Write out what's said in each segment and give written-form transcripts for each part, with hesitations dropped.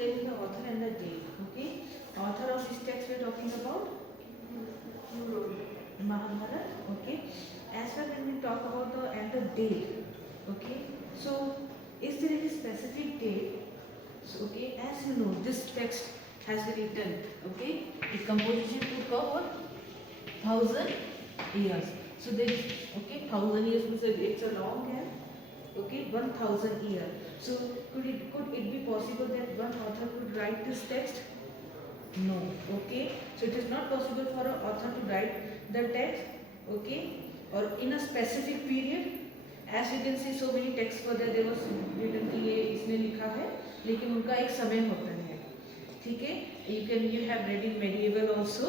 tell the author and the date. Okay, author of this text we are talking about Mahabharata. Okay, as well when we talk about the and the date. Okay, so is there any specific date? So, okay, as you know, this text has been written. Okay, the composition took over 1,000 years. So there is, okay, 1,000 years means it's a long gap. Okay, 1,000 years. So could it be possible that one author could write this text? No. Okay, so it is not possible for an author to write the text. Okay, or in a specific period. As you can see, so many texts were there was written कि ये इसने लिखा है, लेकिन उनका एक समय होता है. ठीक है, you have read in medieval also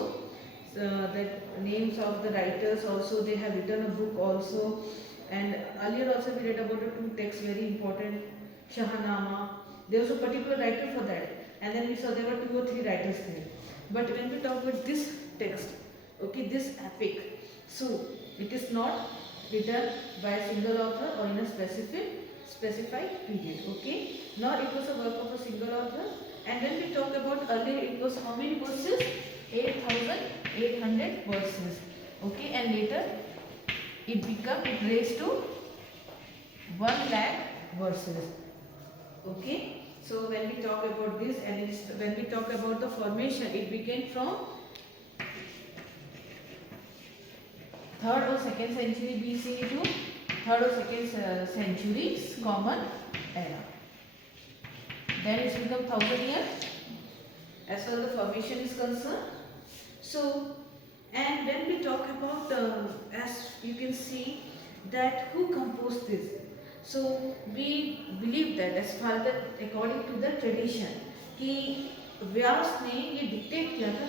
that names of the writers also, they have written a book also, and earlier also we read about the two texts very important, Shahnama. There was a particular writer for that, and then we saw there were 2 or 3 writers there. But when we talk about this text, okay, this epic, so it is not written by a single author or in a specified period. Okay, nor it was a work of a single author. And when we talk about earlier, it was how many verses? 8,800 verses. Okay, and later it raised to 1 lakh verses. Okay, so when we talk about this, and when we talk about the formation, it began from 3rd or 2nd century BCE to 3rd or 2nd century's common era. Then it's become 1,000 years as far as the formation is concerned. So, and when we talk about, as you can see, that who composed this. So we believe that as far as according to the tradition, कि व्यास ने ये dictate किया था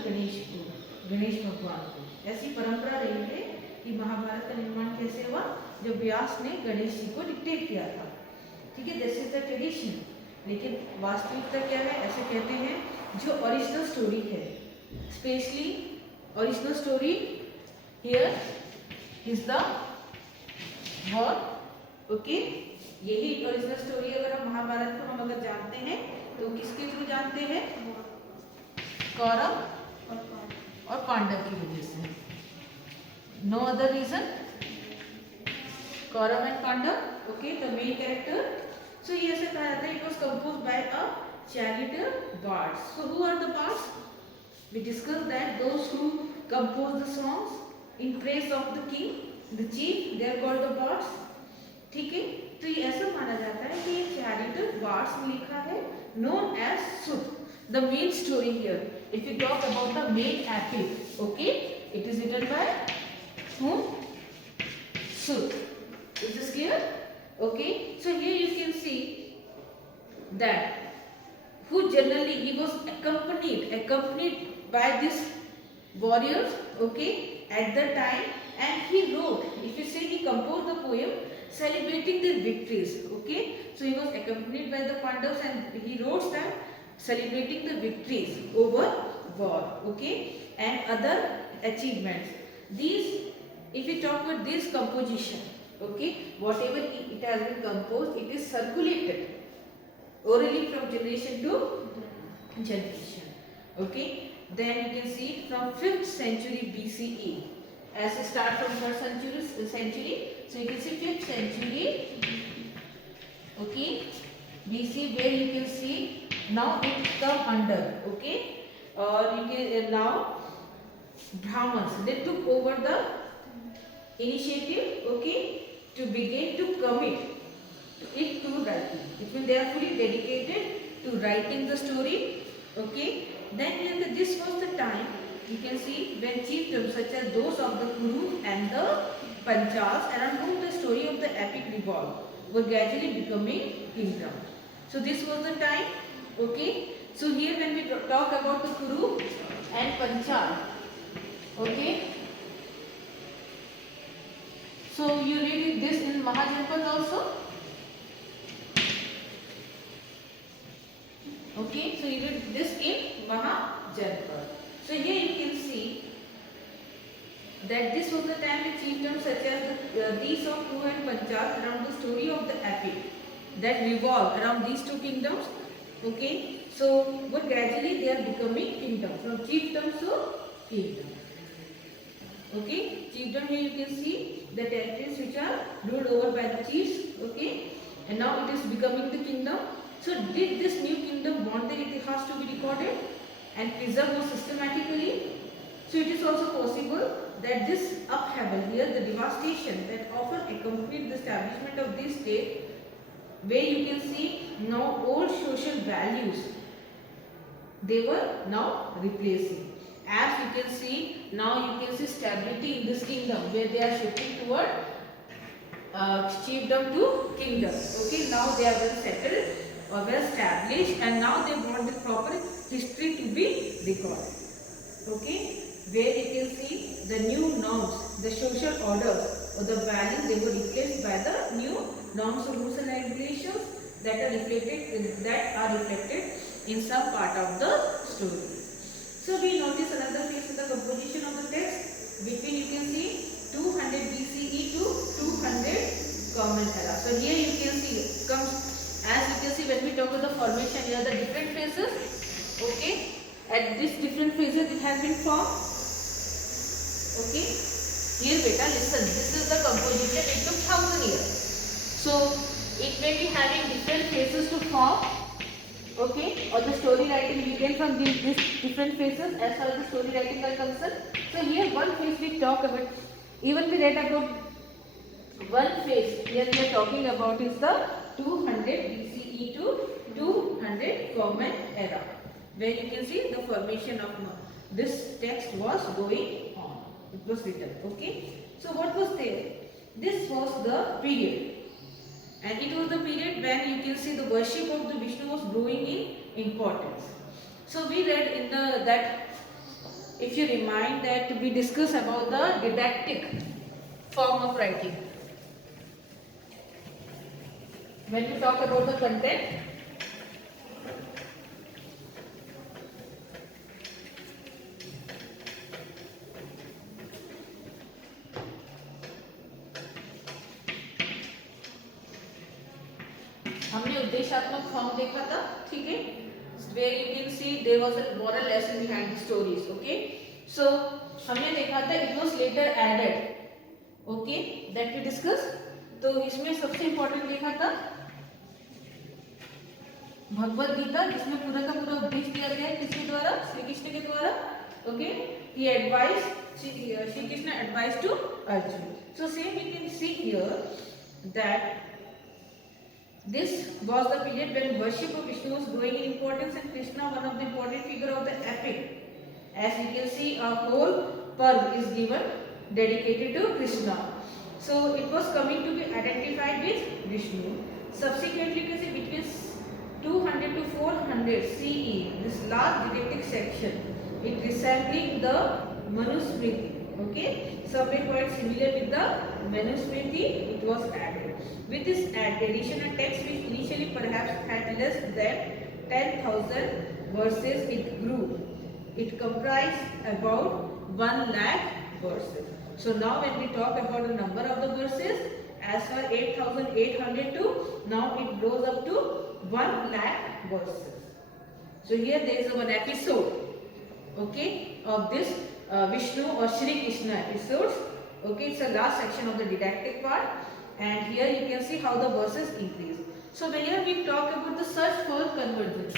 गणेश भगवान को. ऐसी परंपरा रही है कि महाभारत का निर्माण कैसे हुआ, जब व्यास ने गणेश जी को डिक्टेट किया था. ठीक है, दिस इज द ट्रेडिशन. लेकिन वास्तविकता क्या है, ऐसे कहते हैं जो ओरिजिनल स्टोरी है, specially original story here is the work. Okay, यही ओरिजिनल स्टोरी अगर हम महाभारत को हम अगर जानते हैं तो किसके थ्रू जानते हैं? कौरव और पांडव की वजह से. No other reason. Kaurava and Pandava. Okay, the main character. So ये ऐसे कहा जाता है it was composed by a charioteer bards. So who are the bards? We discussed that those who compose the songs in praise of the king, the chief, they are called the bards. ठीक है, तो ये ऐसा माना जाता है कि ये charioteer bards में लिखा है, known as Sut. The main story here, if we talk about the main epic, okay, it is written by whom? Sut. Is this clear? Okay, so here you can see that who generally he was accompanied by these warriors, okay, at the time, and he wrote, if you say he composed the poem celebrating their victories. Okay, so he was accompanied by the Pandavas and he wrote that celebrating the victories over war, okay, and other achievements. These, if we talk about this composition, okay, whatever it has been composed, it is circulated orally from generation to generation. Okay, then you can see from 5th century BCE. As we start from 3rd century, so you can see 5th century, okay, BC, where you can see now it come under, okay, or you can now Brahmins, they took over the initiative, okay, to begin to commit it to writing. It means they are fully dedicated to writing the story. Okay, then this was the time you can see when chiefdoms such as those of the Kuru and the Panchals, around whom the story of the epic revolved, were gradually becoming kingdom. So this was the time. Okay, so here when we talk about the Kuru and Panchal, okay, so you read this in Mahajanpad also. Okay, so you read this in Mahajanpad. So here you can see that this was the time when chiefdoms such as these of Kuru and Panchal around the story of the epic that revolve around these two kingdoms. Okay, So but gradually they are becoming kingdom, from chiefdom to kingdom. Okay, chiefdom, here you can see the territories which are ruled over by the chiefs. Okay, and now it is becoming the kingdom. So did this new kingdom want their itihas to be recorded and preserved more systematically? So it is also possible that this upheaval here, the devastation that often accompanied the establishment of this state, where you can see now old social values, they were now replacing. As you can see, now you can see stability in this kingdom, where they are shifting toward chiefdom to kingdom. Okay, now they are well settled or well established, and now they want the proper history to be recorded. Okay, where you can see the new norms, the social orders or the values, they were replaced by the new norms, rules and regulations that are reflected in some part of the story. So we notice another phase in the composition of the text between, you can see, 200 BCE to 200 Common Era. So here you can see comes, as you can see, when we talk about the formation, here the different phases. Okay, at this different phases it has been formed. Okay, here beta listen, this is the composition. It took 1000 years. So it may be having different phases to form. Okay, or the story writing began from these different phases as far as the story writing are concerned. So here one phase we talk about, even we read about one phase here we are talking about is the 200 BCE to 200 Common Era, where you can see the formation of this text was going on. It was written. Okay, so what was there? This was the period. And it was the period when you can see the worship of the Vishnu was growing in importance. So we read in that, if you remind, that we discussed about the didactic form of writing. When we talk about the content, हमने उद्देश्यात्मक form देखा था. ठीक है, where you can see there was a moral lesson behind the stories. Okay, so हमने देखा था it was later added. Okay, that we discussed. तो इसमें सबसे इम्पोर्टेंट देखा था भगवद गीता, जिसमें पूरा का पूरा उपदेश दिया गया है किसके द्वारा? श्री कृष्ण के द्वारा. Okay, he advised, Shri Krishna advised to Arjun. So same we can see here that this was the period when worship of Vishnu was growing in importance, and Krishna, one of the important figure of the epic. As you can see, a whole parv is given dedicated to Krishna. So it was coming to be identified with Vishnu. Subsequently, you can see between 200 to 400 CE, this last didactic section, it resembling the Manusmriti. Okay, somewhere quite similar with the Manusmriti, it was added. With this addition, a text which initially perhaps had less than 10,000 verses, it grew. It comprised about 1 lakh verses. So now when we talk about the number of the verses, as for 8,800 to now it grows up to 1 lakh verses. So here there is one episode, okay, of this Vishnu or Shri Krishna episodes. Okay, it's the last section of the didactic part, and here you can see how the verses increase. So here we talk about the search for convergence.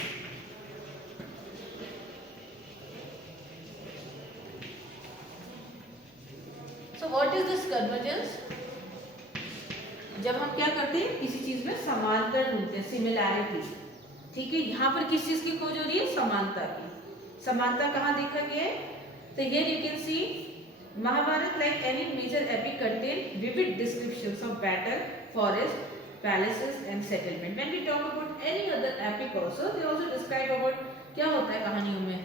So what is this convergence? जब हम क्या करते हैं, किसी चीज में समानता ढूंढते हैं, सिमिलैरिटी. ठीक है, यहाँ पर किस चीज की खोज हो रही है? समानता की. समानता कहाँ देखा गया है? तो here you can see Mahabharata, like any major epic, contain vivid descriptions of battle, forest, palaces and settlement. When we talk about any other epic also, they also describe about क्या होता है कहानियों में.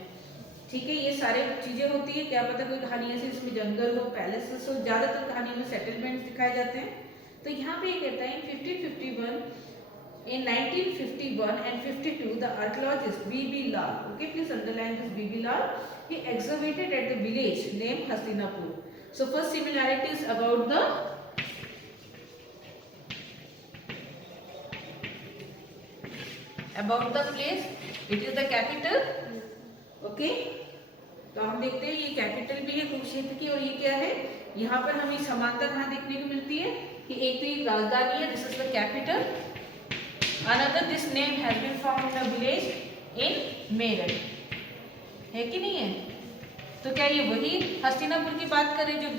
ठीक है, ये सारे चीजें होती है. क्या पता कोई कहानी ऐसी जिसमें जंगल हो, पैलेसेस हो, ज्यादातर कहानियों में सेटलमेंट दिखाए जाते हैं. तो यहाँ पे ये कहता है in 1951 and 52, the archaeologist B.B. Lal, okay, please underline this B.B. Lal, he excavated at the village named Hastinapur. So first similarity is about the place it is the capital. Okay, तो हम देखते हैं ये capital भी है कुरुक्षेत्र की, और ये क्या है, यहाँ पर हमें समानता कहाँ देखने को मिलती है कि एक तो ये राजधानी है, this is the capital. Another this name has been found in a village in Meerut, है कि नहीं है? तो क्या ये वही हस्तिनापुर की बात करें जो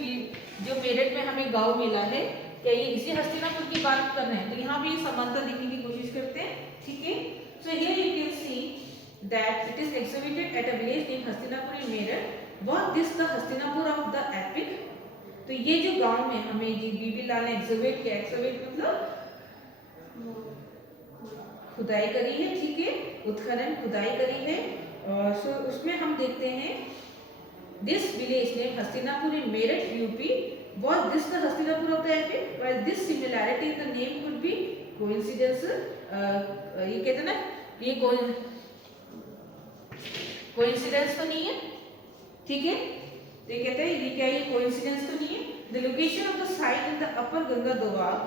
मेरठ में हमें गांव मिला है, क्या ये इसी हस्तिनापुर की बात कर रहे हैं? तो यहाँ भी समानता देखने की कोशिश करते हैं, ठीक है। So here you can see that it is exhibited at a village in Hastinapur in Meerut. What this the Hastinapur of the epic? तो ये जो गांव में हमें जी बीबी लाल ने एक्सिबिट किया, एक्सिबिट मतलब खुदाई करी है, ठीक है, उत्खनन खुदाई करी है। सो उसमें हम देखते हैं this village name Hastinapur in Meerut UP, was this the Hastinapur of the epic? While this similarity in the name could be coincidence, ये कहते हैं ना, ये कोइंसिडेंस तो नहीं है, ठीक है। तो ये कहते हैं ये क्या, ये कोइंसिडेंस तो नहीं है। The location of the site in the upper Ganga Doab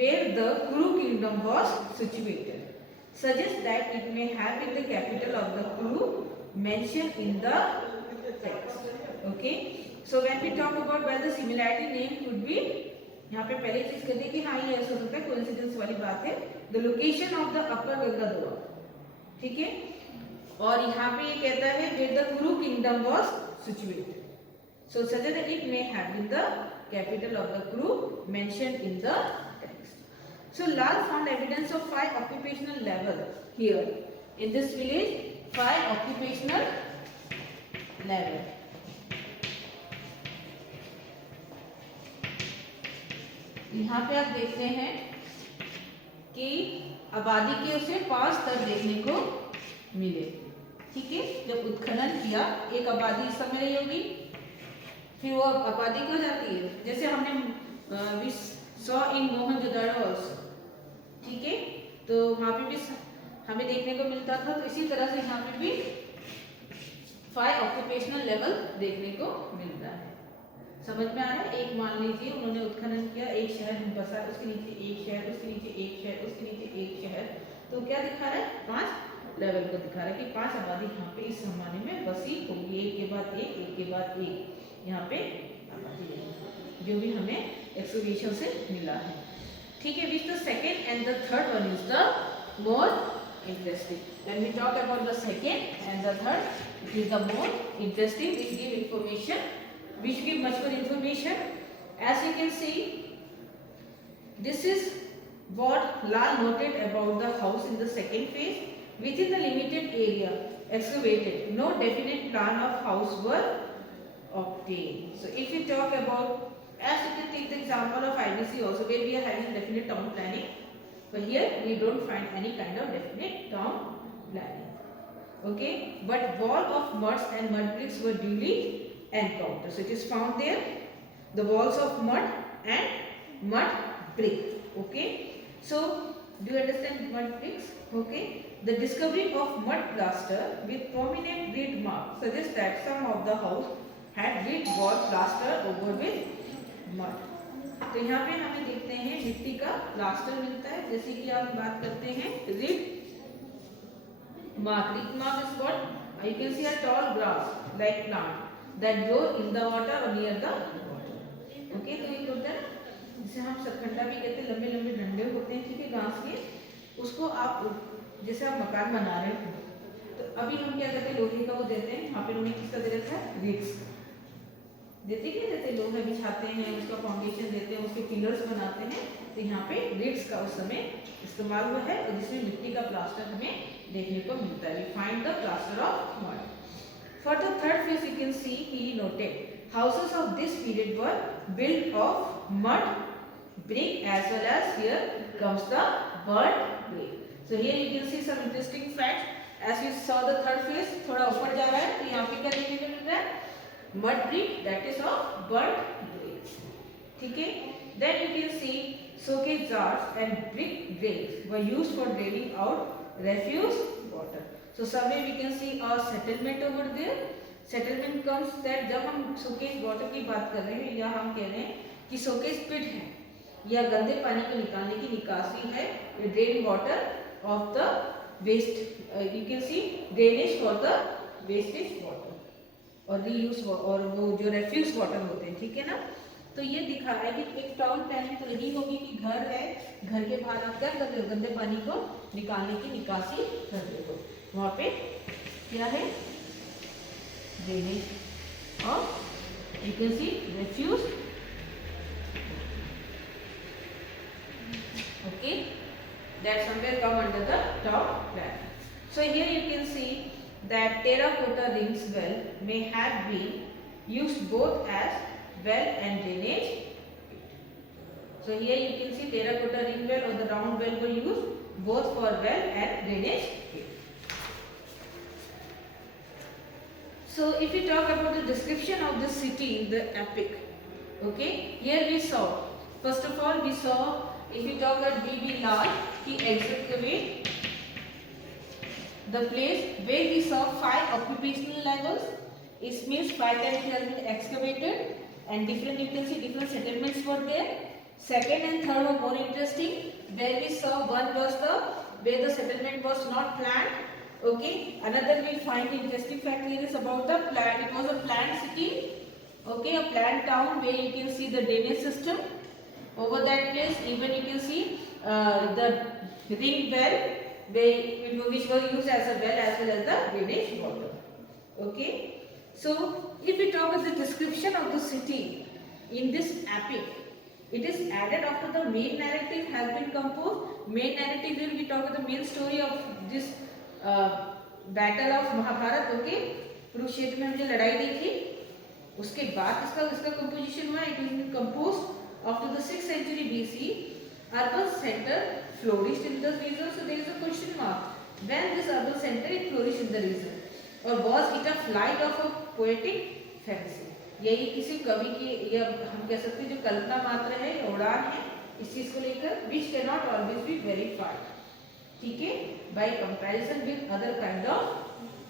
where the Kuru kingdom was situated suggests that it may have been the capital of the Kuru mentioned in the text. Okay, so when we talk about where the similarity name could be, यहाँ पे पहले चीज करनी कि हाँ ये ऐसा हो सकता है, कोइंसिडेंस वाली बात है। The location of the upper Ganga Doab, ठीक है, और यहाँ पे ये कहता है where the Kuru kingdom was situated, so such that it may have been the capital of the Kuru mentioned in the text. So Lal found evidence of 5 occupational level here in this village, 5 occupational level. यहाँ पे आप देखते हैं कि आबादी के उसे 5 स्तर देखने को मिले, ठीक है। जब उत्खनन किया, एक आबादी इस समय रही होगी, फिर वो आबादी क्या हो जाती है, जैसे हमने सॉ इन मोहनजोदड़ो, ठीक है, तो वहाँ पे भी हमें देखने को मिलता था। तो इसी तरह से यहाँ पे भी 5 ऑक्यूपेशनल लेवल देखने को मिलता है। समझ में आ रहा है? एक मान लीजिए उन्होंने उत्खनन किया, एक शहर बसा, उसके नीचे एक शहर, उसके नीचे एक शहर, उसके नीचे एक शहर, तो क्या दिखा रहा है, 5 लेवल को दिखा रहा है कि 5 आबादी यहाँ पे इस जमाने में बसी होगी, एक के बाद एक, एक के बाद एक, यहाँ पे आबादी जो भी हमें एक्सकवेशन से मिला है, ठीक है। Which the second and the third one is the more interesting. When we talk about the second and the third, it is the more interesting, which give information, which give much more information. As you can see, this is what Lal noted about the house in the second phase. Within the limited area excavated, no definite plan of house were obtained. So if you talk about, as you can take the example of IBC also, where we are having definite town planning, but here we don't find any kind of definite town planning. Okay, but wall of muds and mud bricks were duly encountered. So it is found there, the walls of mud and mud brick. Okay, so do you understand mud bricks? Okay, the discovery of mud plaster with prominent grid marks suggests that some of the house had grid wall plaster over with mud. तो यहाँ पे हमें देखते हैं मिट्टी का plaster मिलता है, जैसे कि आप बात करते हैं reed mark. Reed mark is what you can see a tall grass like plant that grow in the water और नियर द वाटर। ओके, तो ये होता है जिसे हम सरखंडा भी कहते हैं, लंबे लंबे डंडे होते हैं, ठीक है, घास के, उसको आप जैसे आप मकान बना रहे हो, तो अभी हम क्या करते हैं, लोहे का वो देते हैं, यहाँ पे उन्होंने किसका दे रखा है, रिड्स देते, क्या देते, लोहा बिछाते हैं, उसका फाउंडेशन देते हैं, उसके पिलर्स बनाते हैं, तो यहाँ पे रिड्स का उस समय इस्तेमाल हुआ है, और जिसमें मिट्टी का प्लास्टर हमें देखने को मिलता है। We find the plaster of mud. For the third phase you can see he noted houses of this period were built of mud brick as well as here comes the burnt brick. So here you can see some interesting facts. As you saw the third phase थोड़ा ऊपर जा रहा है, तो यहाँ पे क्या देखने को मिल रहा है, mud brick that is of burnt brick, ठीक है। Then you can see soakage jars and brick drains were used for draining out refuse water. So somewhere we can see a settlement over there. Settlement comes that जब हम soakage water की बात कर रहे हैं, या हम कह रहे हैं कि soakage pit है, या गंदे पानी को निकालने की निकासी है, drain water of the waste, you can see drainage for the wastage water और रीयूज और वो जो रेफ्यूज वाटर होते हैं, ठीक है ना। तो ये दिखा है कि एक टाउन प्लानिंग तो यही होगी कि घर है, घर के बाहर आप क्या कर रहे हो, गंदे पानी को निकालने की निकासी कर रहे हो, वहाँ पे क्या है ड्रेनेज और you can see refuse, okay, that somewhere come under the town plan. So here you can see that terracotta rings well may have been used both as well and drainage. So here you can see terracotta ring well or the round well were used both for well and drainage. So if we talk about the description of the city in the epic, okay, here we saw, first of all we saw, if we talk about B.B. Lal, he excavate the place where we saw 5 occupational levels. It means 5 times it has been excavated and different, you can see different settlements were there. Second and third were more interesting, where we saw one was the where the settlement was not planned. Okay, another we find interesting fact here is about the plan. It was a planned city, okay, a planned town where you can see the drainage system over that place. Even you can see the ring well, which was used as a well as well as the drainage water. Okay, so if we talk about the description of the city in this epic, it is added after the main narrative has been composed. Main narrative here we talk about the main story of this battle of Mahabharata, okay, Kurukshetra में हमने लड़ाई देखी, उसके बाद इसका composition हुआ। It is composed after the 6th century BC. Urban center flourished in the region, so there is a question mark when this urban center it flourished in the region, or was it a flight of a poetic fancy? यही किसी कवि की, या हम कह सकते हैं जो कल्पना मात्र है, उड़ान है इस चीज को लेकर, which cannot always be verified, ठीक है, by comparison with other kind of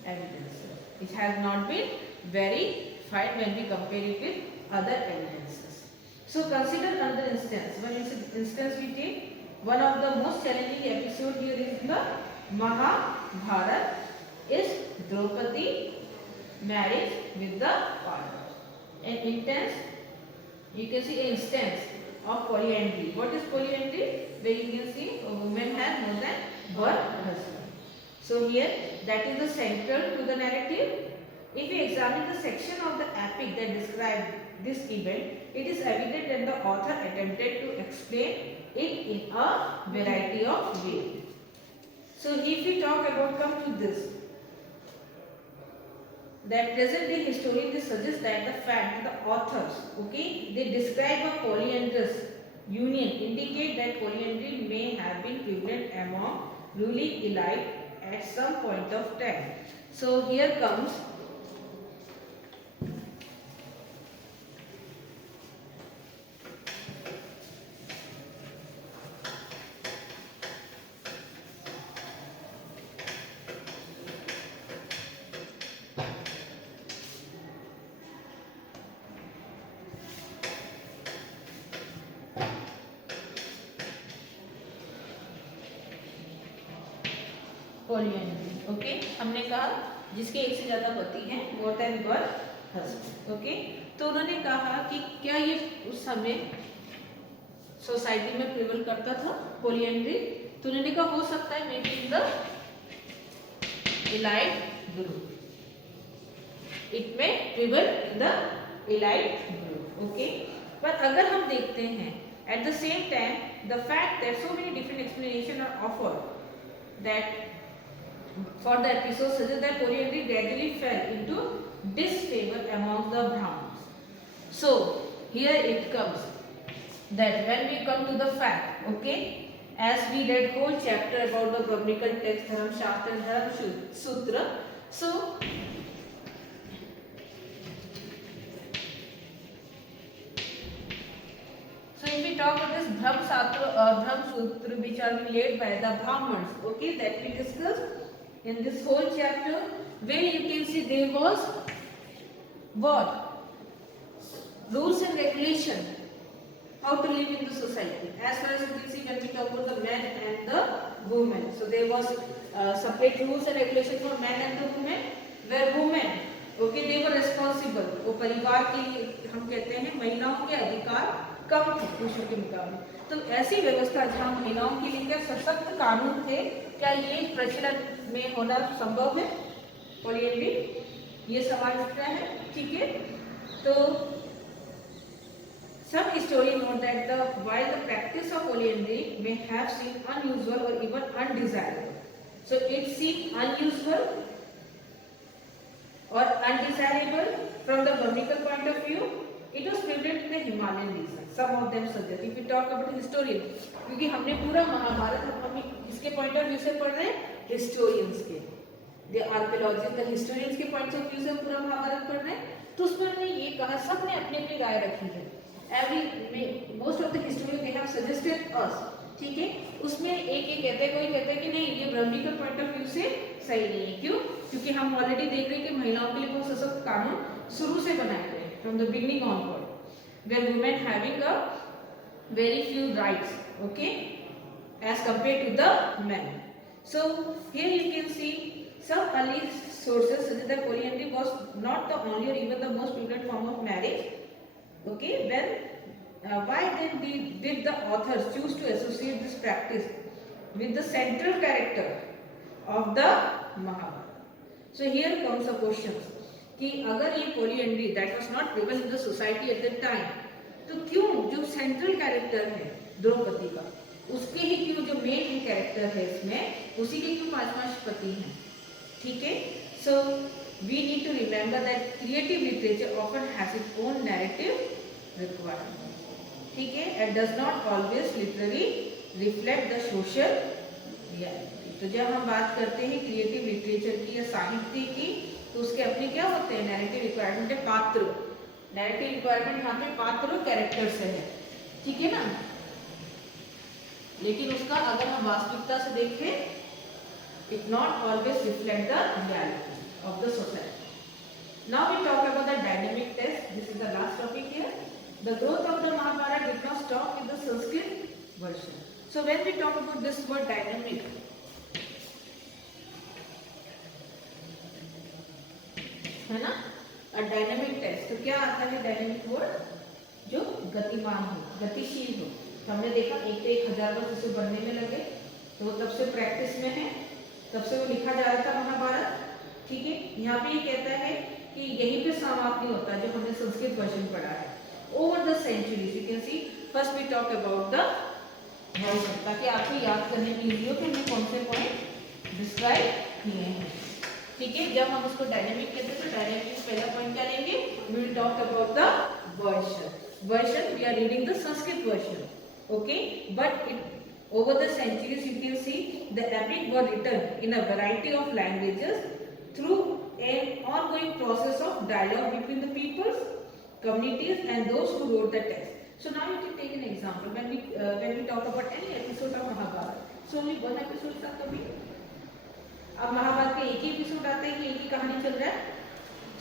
evidences. It has not been verified when we compare it with other evidences. So consider another instance. One instance we take, one of the most challenging episode here is the Mahabharata, is Draupadi marriage with the Pandavas. An intense, you can see an instance of polyandry. What is polyandry? Where you can see a woman has more than one husband. So here that is the central to the narrative. If we examine the section of the epic that describe this event, it is evident that the author attempted to explain it in a variety of ways. So if we talk about, come to this, that present day historian, they suggest that the fact that the authors, okay, they describe a polyandrous union indicate that polyandry may have been prevalent among ruling elite at some point of time. So here comes polyandry, okay, हमने कहा जिसके एक से ज्यादा पति हैं, more than one husband, okay. तो उन्होंने कहा कि क्या ये उस समय सोसाइटी में प्रिवल करता था पॉलीएंड्री, तो उन्होंने कहा हो सकता है maybe in the elite group, it may prevail in the elite group, okay. पर अगर हम देखते हैं at the same time the fact that so many different explanation are offered that for the episode suggests that polyandry gradually fell into disfavor among the Brahmins. So here it comes that when we come to the fact, okay, as we read whole chapter about the Brahminical text, Dharma Shastra and Dharma Sutra, so if we talk about this Brahma Sutra which are being laid by the Brahmins, okay, that we discussed in this whole chapter, where you can see there was what rules and regulation how to live in the society. As far as you can see, when we talk about the men and the women, so there was separate rules and regulation for men and the women. Where women, okay, they were responsible. वो परिवार के लिए हम कहते हैं महिलाओं के अधिकार कम थे पुरुषों के मुकाबले। तो ऐसी व्यवस्था जहाँ महिलाओं के लिए क्या सशक्त कानून थे, क्या ये प्रचलन में होना संभव है? पॉलिएंड्री, ये सवाल उठ रहा है, ठीक है। तो some historians note that while the practice of polyandry may have seemed unusual or even undesirable, so it seemed unusual or undesirable from the biblical point of view, it was prevalent in the Himalayan region. Some of them suggest, if we talk about historian, क्योंकि हमने पूरा महाभारत हम इसके point of view से पढ़ रहे हैं, historians के, the archaeologists, the historians के point of view से पूरा महाभारत पढ़ रहे हैं, तो उसमें हमने ये कहा, सबने अपनी अपनी राय रखी है। most of the historians they have suggested us, ठीक है। उसमें एक कहते हैं, कोई कहता है कि नहीं ये ब्रह्मिकल पॉइंट ऑफ व्यू से सही नहीं है। क्यों? क्योंकि हम ऑलरेडी देख रहे हैं कि महिलाओं के लिए बहुत सशक्त कानून शुरू से बनाए गए from the beginning onward, where women having a very few rights, okay, as compare to the man. So here you can see some early sources suggest that polyandry was not the only or even the most prevalent form of marriage. Okay, when why then did the authors choose to associate this practice with the central character of the Mahabharata? So here comes the question कि अगर ये polyandry that was not prevalent in the society at that time, तो क्यों जो central character है द्रौपदी का, उसके ही क्यों जो main character है इसमें, उसी के क्यों 5 पति हैं, ठीक है। So we need to remember that creative literature often has its own narrative requirements, ठीक है, and does not always literally reflect the social reality। तो जब हम बात करते हैं क्रिएटिव लिटरेचर की या साहित्य की, तो उसके अपने क्या होते हैं नैरेटिव रिक्वायरमेंट है, पात्र, नैरेटिव रिक्वायरमेंट यहाँ पे पात्र कैरेक्टर से है, ठीक है ना। लेकिन उसका अगर हम वास्तविकता से देखें, it not always reflect the reality of the society. Now we talk about the dynamic test. This is the last topic here. The growth of the Mahabharata did not stop with the Sanskrit version. So when we talk about this word dynamic, है ना, a dynamic test, तो क्या आता है dynamic word? जो गतिमान हो, गतिशील हो। तो हमने देखा एक 1000 वर्ष इसे बनने में लगे, तो तब से प्रैक्टिस में है, तब से वो लिखा जा रहा था महाभारत, ठीक है। यहाँ पे ये कहता है कि यहीं पे समाप्त नहीं होता जो हमने संस्कृत वर्जन पढ़ा है। Over the centuries you can see, first we talk about the version, ताकि आपको याद करने में इजी हो कि हमने कौन से पॉइंट डिस्क्राइब किए हैं, ठीक है। जब हम उसको डायनेमिक कहते हैं तो डायनेमिक पहला पॉइंट क्या लेंगे, we will talk about the version we are reading the Sanskrit version, okay, but it over the centuries you can see the epic were written in a variety of languages through an ongoing process of dialogue between the peoples, communities and those who wrote the text. So now you can take an example when we talk about any episode of Mahabharata, so only one episode था कभी, अब महाभारत के एक ही episode आते हैं कि एक ही कहानी चल रहा है,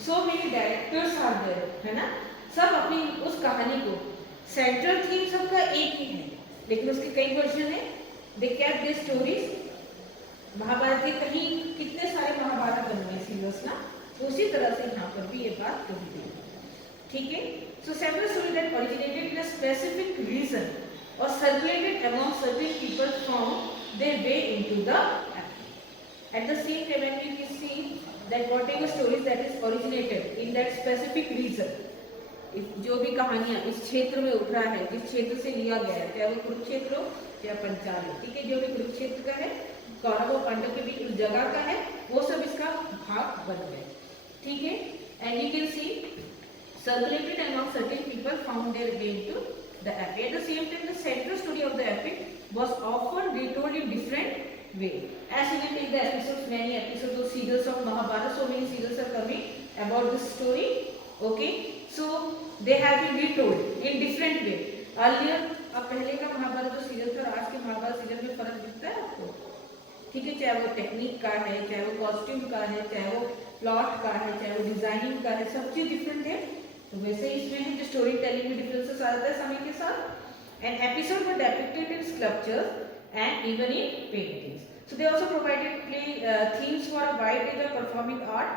so many directors are there, है ना, सब अपनी उस कहानी को, सेंट्रल थीम सबका एक ही है लेकिन उसके कई वर्जन है, दे कैप दे स्टोरीज। महाभारत के कहीं कितने सारे महाभारत बन गए सीरियस ना, तो उसी तरह से यहाँ पर भी ये बात कही गई, ठीक है। So several story that originated in a specific region और circulated among certain people from there way into the epic. At the same time when we can see that whatever stories that is originated in that specific region, जो भी कहानियां इस क्षेत्र में उभरा है, जिस क्षेत्र से लिया गया है, चाहे वो कुरुक्षेत्र हो या पंचाल, ठीक है, जो भी कुरुक्षेत्र का है, कौरव और पांडव के बीच उस जगह का है, वो सब इसका भाग बन गए, ठीक है। And you can see circulated among certain people found their way into the epic. At the same time the central story of the epic was often retold in different way, as you can take the episodes, many episodes of serials of Mahabharata, so many serials are coming about this story, okay. So they have been retold in different way. Earlier, अब पहले का महाभारत जो serial था और आज के Mahabharat serial में फर्क दिखता है आपको, ठीक है, चाहे वो टेक्निक का है, चाहे वो कॉस्ट्यूम का है, चाहे वो प्लॉट का है, चाहे वो डिजाइनिंग का है, सब चीज डिफरेंट है। तो वैसे ही इसमें है जो स्टोरी टेलिंग में डिफरेंसेस आ जाता है समय के साथ, and episodes were depicted in sculptures and even in paintings. So they also provided play themes for a wide range of performing art,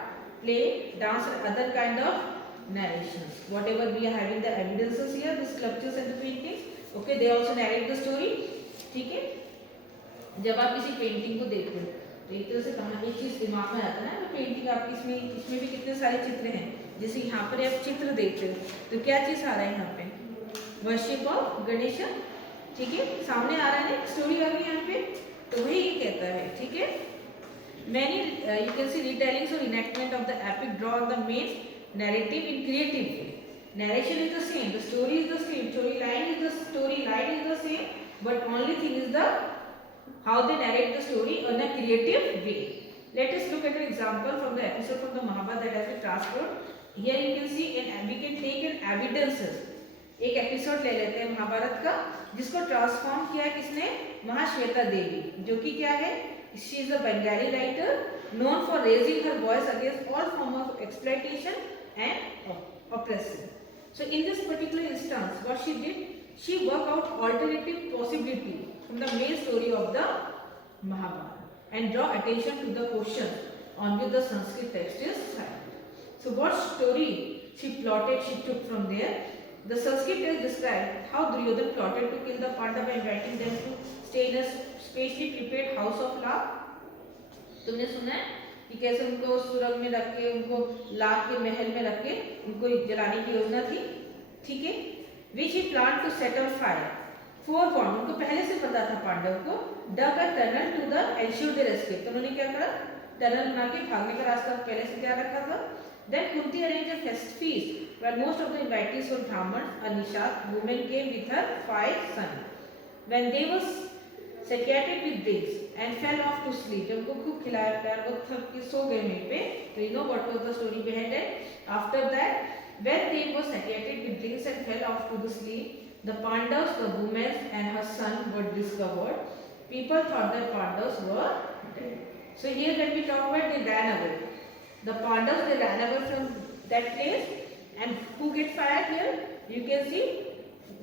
play, dance and other kind of narrations. Whatever we are having the evidences here, the sculptures and the paintings, okay, they also narrate the story. ठीक है, जब आप किसी painting को देखते हो तो एक तरह से कहाँ एक चीज दिमाग में आता है ना, पेंटिंग आपकी इसमें भी कितने सारे चित्र हैं, जैसे यहाँ पर आप चित्र देखते हो तो क्या चीज आ रहा है यहाँ पे, वर्शिप ऑफ गणेश, ठीक है, सामने आ रहा है ना, स्टोरी आ गई यहाँ पे, तो वही ये कहता है, ठीक है. Many you can see retellings or enactment of the epic draw on the main narrative in creative way. Narration is the same, the story is the same, storyline is the same, but only thing is the how they narrate the story in a creative way. Let us look at an example from the episode from the Mahabharata that has been transferred. Here you can see and we can take an evidences. एक episode ले लेते हैं महाभारत का जिसको transform किया किसने, महाश्वेता देवी, जो कि क्या है, she is a Bengali writer known for raising her voice against all form of exploitation and oppression. So in this particular instance, what she did, she worked out alternative possibility from the main story of the Mahabharata and draw attention to the question on which the Sanskrit text is cited. So what story she plotted, she took from there. The Sanskrit text described how Duryodhana plotted to kill the Pandava, inviting them to stay in a specially prepared house of love. तुमने सुना है कि कैसे उनको सुरंग में रख के, उनको लाख के महल में रख के उनको जलाने की योजना थी, ठीक है. Which he planned to set on fire. Forewarned, उनको पहले से पता था पांडव को, dug a tunnel to the ensure their escape. तो उन्होंने क्या करा, टनल बना के भागने का रास्ता पहले से तैयार रखा था. Then Kunti arranged a feast where most of the invitees were Brahmins. A Nishat woman came with her 5 sons. When they were satiated with drinks and fell off to sleep, जब उनको खूब खिलाया पिलाया वो थक के सो गए वहीं पे, तो you know what was the story behind it. After that, when they were satiated with drinks and fell off to the sleep, the Pandavas, the woman and her son were discovered. People thought that Pandavas were dead. So here when we talk about they ran away. The Pandavas, they ran away from that place, and who get fired here? You can see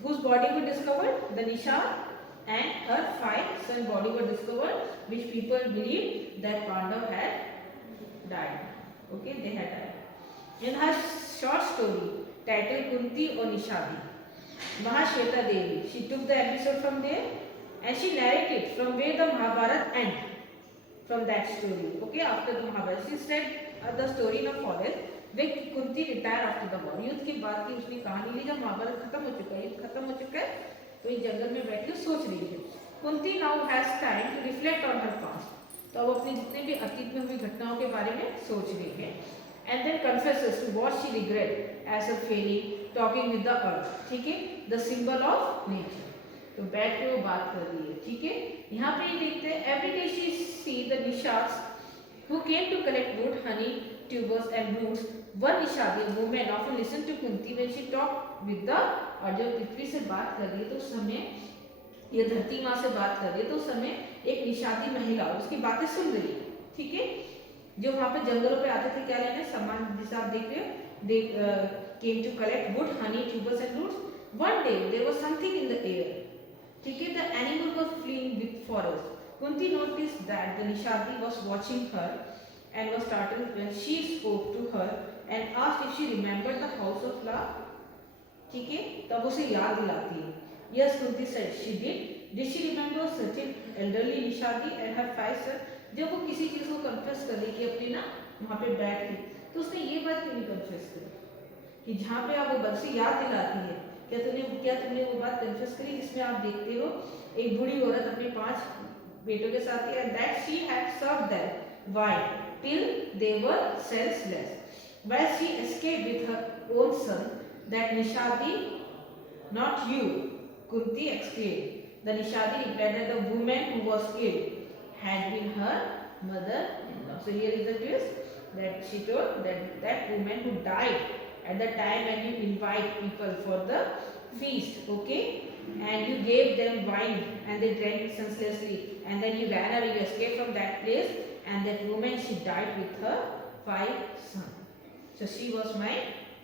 whose body was discovered, the Nishat and her 5 sons body were discovered, which people believe that Pandav had died. Okay, they had died. In her short story titled Kunti or Nishadi, Mahashweta Devi, she took the episode from there and she narrated from where the Mahabharata end. From that story, okay, after the Mahabharata, she said the story in a forest where Kunti retired after the war. युद्ध के बाद की उसने कहानी ली, जब महाभारत खत्म हो चुका है, युद्ध खत्म हो चुका है, तो इस जंगल में बैठ के सोच रही है. Kunti now has time to reflect on her past. तो अब अपने जितने भी अतीत में हुई घटनाओं के बारे में सोच रही है. And then confesses to what she regret as a fairy talking with the earth. ठीक है, the symbol of nature. तो बैठ के वो बात कर रही है, ठीक है. यहाँ पे ये देखते हैं, every day she see the Nishats who came to collect wood, honey, tubers and roots. One Nishadi, a woman, often listened to Kunti when she talked with the, और जब पृथ्वी से बात कर रही है तो उस समय, ये धरती माँ से बात कर रही है तो उस समय एक निषादी महिला उसकी बातें सुन रही है, ठीक है, जो वहाँ पे जंगलों पे आते थे क्या लेने, सामान जिसे आप देख रहे हो, they came to collect wood, honey, tubers and roots. One day there was something in the air, ठीक है, the animal was fleeing with forest. Kunti noticed that the Nishadi was watching her and was startled when she spoke to her and asked if she remembered the house of love. ठीक है, तब उसे याद दिलाती है. Yes, Kunti said she did. Did she remember such an elderly Nishadi and her 5 sons? जब वो किसी चीज को कन्फेस कर रही कि अपने ना वहाँ पे बैठ के, तो उसने ये बात क्यों नहीं कन्फेस करी कि जहाँ पे आप वो बात से याद दिलाती है, क्या तुमने वो बात कन्फेस करी जिसमें आप देखते हो एक बूढ़ी औरत अपने 5 बेटों के साथ है, and that she had served them wine till they were senseless, while she escaped with her own son, that Nishadi, not you, Kunti exclaimed. The Nishadi replied that the woman who was killed had been her mother-in-law. So here is the twist, that she told that woman who died at the time when you invite people for the feast, okay, and you gave them wine and they drank senselessly, and then you ran away, you escaped from that place, and that woman, she died with her 5 sons. So she was my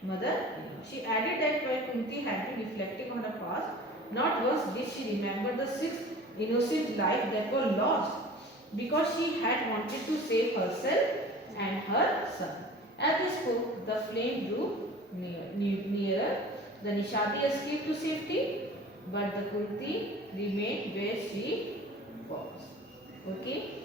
mother-in-law. She added that while Kunti had been reflecting on her past, Not once did she remember the 6 innocent lives that were lost because she had wanted to save herself and her son. As they spoke, the flame drew nearer. The Nishadi escaped to safety, but the Kurti remained where she was. Okay.